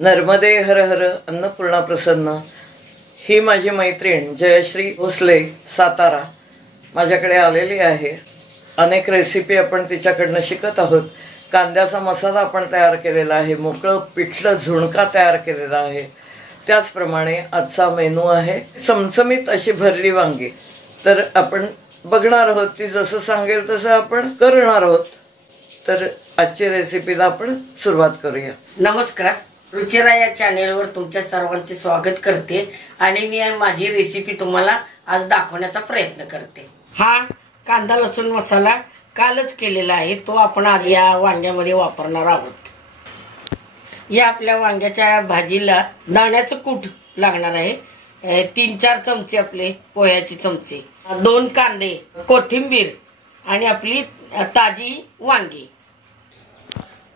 नर्मदे हर हर अन्नपूर्णा प्रसन्न ही माझी मैत्रीण जयश्री भोसले सातारा माझ्याकडे आलेली आहे। अनेक रेसिपी आपण तिच्याकडनं शिकत आहोत। कांद्याचा मसाला आपण तयार केलेला आहे, मोकळं पिठलं झुणका तयार केलेला आहे। त्याचप्रमाणे आजचा मेनू आहे चमचमीत अशी भरली वांगी। तर आपण बघणार आहोत, ती जसं सांगेल तसं आपण करणार आहोत। तर आजची रेसिपीला आपण सुरुवात करूया। नमस्कार, रुचिरा या चॅनेलवर तुमच्या सर्वांचे स्वागत करते आणि मी माझी रेसिपी तुम्हाला आज दाखवण्याचा प्रयत्न करते। हा कांदा लसूण मसाला कालच केलेला आहे, तो आपण आज या वांग्यामध्ये वापरणार आहोत। या आपल्या वांग्याच्या भाजीला दाण्याचं कूट लागणार आहे। 3-4 चमचे आपले पोह्याचे चमचे, 2 कांदे, कोथिंबीर आणि आपली ताजी वांगी।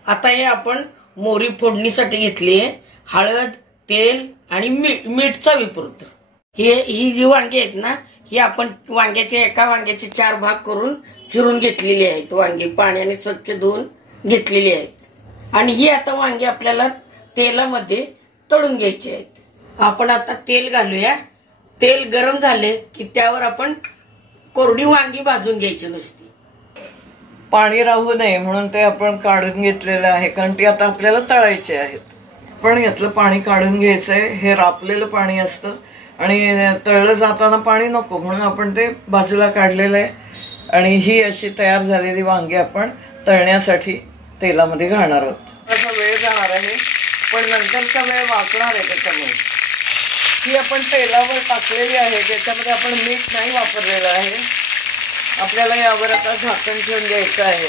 आता हे आपण मोहरी फोडणीसाठी घेतली आहे, हळद, तेल आणि मीठ चवीपुरतं। ही जी वांगी आहेत ना, ही आपण एका वांग्याचे 4 भाग करून चिरून घेतलेली आहेत। वांगी पाण्याने स्वच्छ धुवून घेतलेली आहेत आणि ही आता वांगी आपल्याला तेलामध्ये तळून घ्यायची आहेत। आपण आता तेल घालूया। तेल गरम झाले की त्यावर आपण कोरडी वांगी भाजून घ्यायची नुसती। पाणी राहू नये म्हणून ते आपण काढून घेतलेलं आहे, कारण ती आता आपल्याला तळायची आहेत। पण यातलं पाणी काढून घ्यायचंय। हे रापलेलं पाणी असतं आणि तळलं जाताना पाणी नको म्हणून आपण ते बाजूला काढलेलं आहे। आणि ही अशी तयार झालेली वांगी आपण तळण्यासाठी तेलामध्ये घालणार आहोत। असा वेळ जाणार आहे, पण नंतरचा वेळ वाचणार आहे। त्याच्यामुळे ही आपण तेलावर टाकलेली आहे, ज्याच्यामध्ये आपण मीठ नाही वापरलेलं आहे। आपल्याला यावर आता झाकण ठेवून द्यायचं आहे।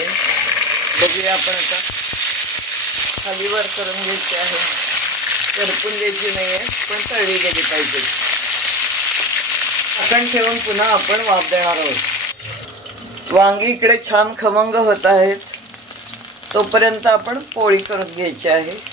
बघूया, आपण आता खालीवर करून घ्यायची आहे। करपून द्यायची नाहीये, पण तळली गेली पाहिजे। झाकण ठेवून पुन्हा आपण वाफ देणार आहोत। वांगी इकडे छान खमंग होत आहेत, तोपर्यंत आपण पोळी करून घ्यायची आहे।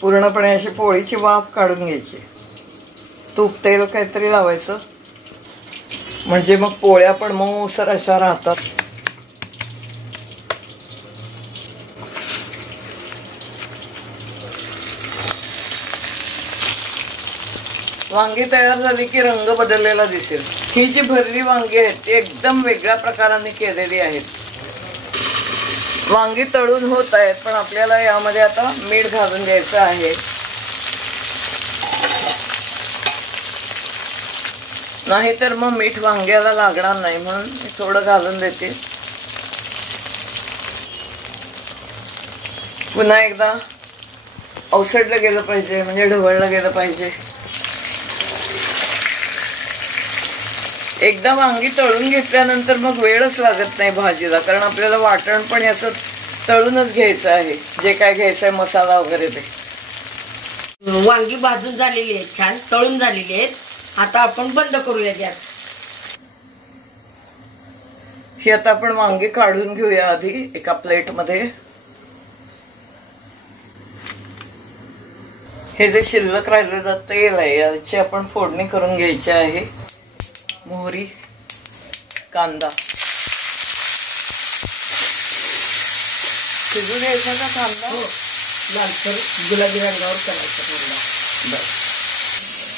पूर्णपणे अशी पोळीची वाफ काढून घ्यायची। तूप तेल काहीतरी लावायचं, म्हणजे मग पोळ्या पण मऊसर अशा राहतात। वांगी तयार झाली की रंग बदललेला दिसेल। ही जी भरली वांगी आहेत ती एकदम वेगळ्या प्रकाराने केलेली आहेत। वांगी तळून होत आहेत, पण आपल्याला यामध्ये आता मीठ घालून द्यायचं आहे। नाहीतर मग मीठ वांग्याला लागणार नाही, म्हणून थोडं घालून देते। पुन्हा एकदा अवसडलं गेलं पाहिजे, म्हणजे ढवळलं गेलं पाहिजे। एकदा वांगी तळून घेतल्यानंतर मग वेळच लागत नाही भाजीला, कारण आपल्याला वाटण पण याचं तळूनच घ्यायचं आहे। जे काय घ्यायचंय मसाला वगैरे ते। वांगी भाजून झालेली आहेत, छान तळून झालेली आहेत। आता आपण बंद करूया गॅस। ही आता आपण वांगी काढून घेऊया आधी एका प्लेटमध्ये। हे जे शिल्लक राहिलेलं तेल आहे याची आपण फोडणी करून घ्यायची आहे। मोहरी, कांदा शिजू द्यायचा का कांदा? लालसर गुलाबी रंगावर करायचा।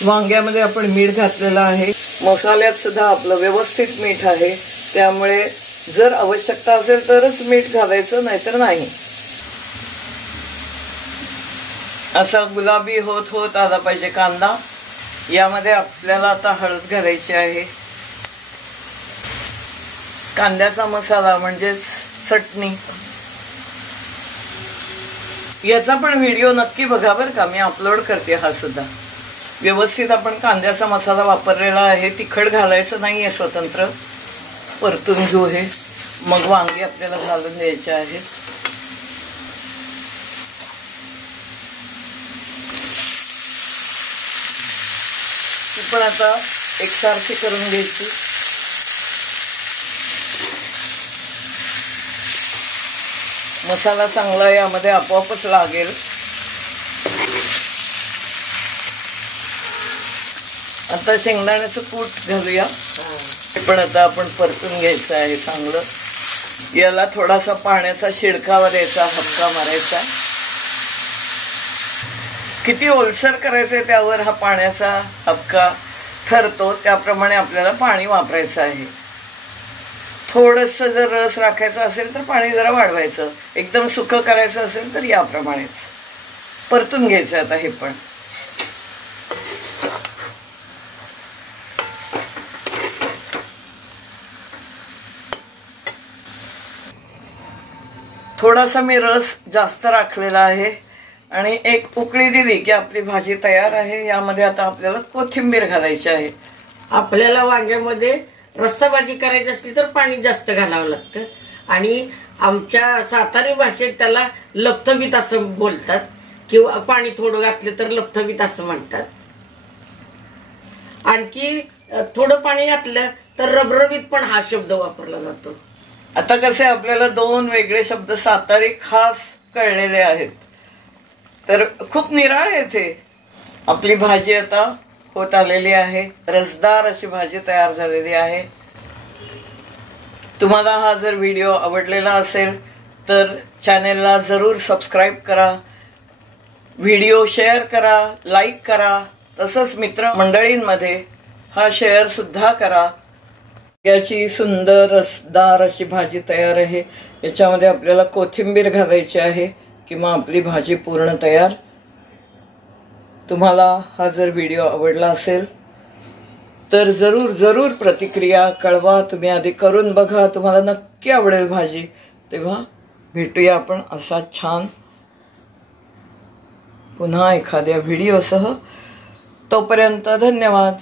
वांग्यामध्ये आपण मीठ घातलेलं आहे, मसाल्यात सुद्धा आपलं व्यवस्थित मीठ आहे, त्यामुळे जर आवश्यकता असेल तरच मीठ घालायचं, नाहीतर नाही। असा गुलाबी होत होत आला पाहिजे कांदा। यामध्ये आपल्याला आता हळद घालायची आहे। कांद्याचा मसाला म्हणजेच चटणी, याचा पण व्हिडिओ नक्की बघा बरं का, मी अपलोड करते हा सुद्धा। व्यवस्थित आपण कांद्याचा मसाला वापरलेला आहे, तिखट घालायचं नाहीये, स्वतंत्र परतून घेऊ हे। मग वांगी आपल्याला घालून द्यायचे आहेत। ती पण आता एकसारखी करून घ्यायची। मसाला चांगला यामध्ये आपोआपच लागेल. आता शेंगदाण्याचं कूट घालूया. पण आता आपण परतून घ्यायचं आहे चांगलं. याला थोडासा पाण्याचा शिडकावा द्यायचा, हबका मारायचा. किती ओलसर करायचंय त्यावर हा पाण्याचा हबका ठरतो, त्याप्रमाणे आपल्याला पाणी वापरायचं आहे. थोडंसं जर रस राखायचा असेल तर पाणी जरा वाढवायचं. एकदम सुकं करायचं असेल तर याप्रमाणेच परतून घ्यायचं. आता हे पण थोडासा मी रस जास्त राखलेला आहे आणि एक उकळी दिली की आपली भाजी तयार आहे. यामध्ये आता आपल्याला कोथिंबीर घालायची आहे. आपल्याला वांग्यामध्ये रस्सा भाजी करायची असली तर पाणी जास्त घालावं लागतं आणि आमच्या सातारी भाषेत त्याला लपथबीत असं बोलतात किंवा पाणी थोडं घातलं तर लपथबीत असं म्हणतात. आणखी थोडं पाणी घातलं तर रबरबीत पण हा शब्द वापरला जातो. आता कसे आपल्याला दोन वेगळे शब्द सातारी खास कळलेले आहेत, तर खूप निराळ येते. आपली भाजी आता होत आलेली आहे. रसदार अशी भाजी तयार झालेली आहे. तुम्हाला हा जर व्हिडिओ आवडलेला असेल तर चॅनेलला जरूर सबस्क्राईब करा, व्हिडिओ शेअर करा, लाईक करा. तसंच मित्रमंडळींमध्ये हा शेअर सुद्धा करा. याची सुंदर रसदार अशी भाजी तयार आहे. याच्यामध्ये आपल्याला कोथिंबीर घालायची आहे किंवा आपली भाजी पूर्ण तयार. तुम्हाला हा जर व्हिडिओ आवडला असेल तर जरूर जरूर प्रतिक्रिया कळवा. तुम्ही आधी करून बघा, तुम्हाला नक्की आवडेल भाजी. तेव्हा भेटूया आपण असा छान पुन्हा एखाद्या व्हिडिओसह. तोपर्यंत धन्यवाद.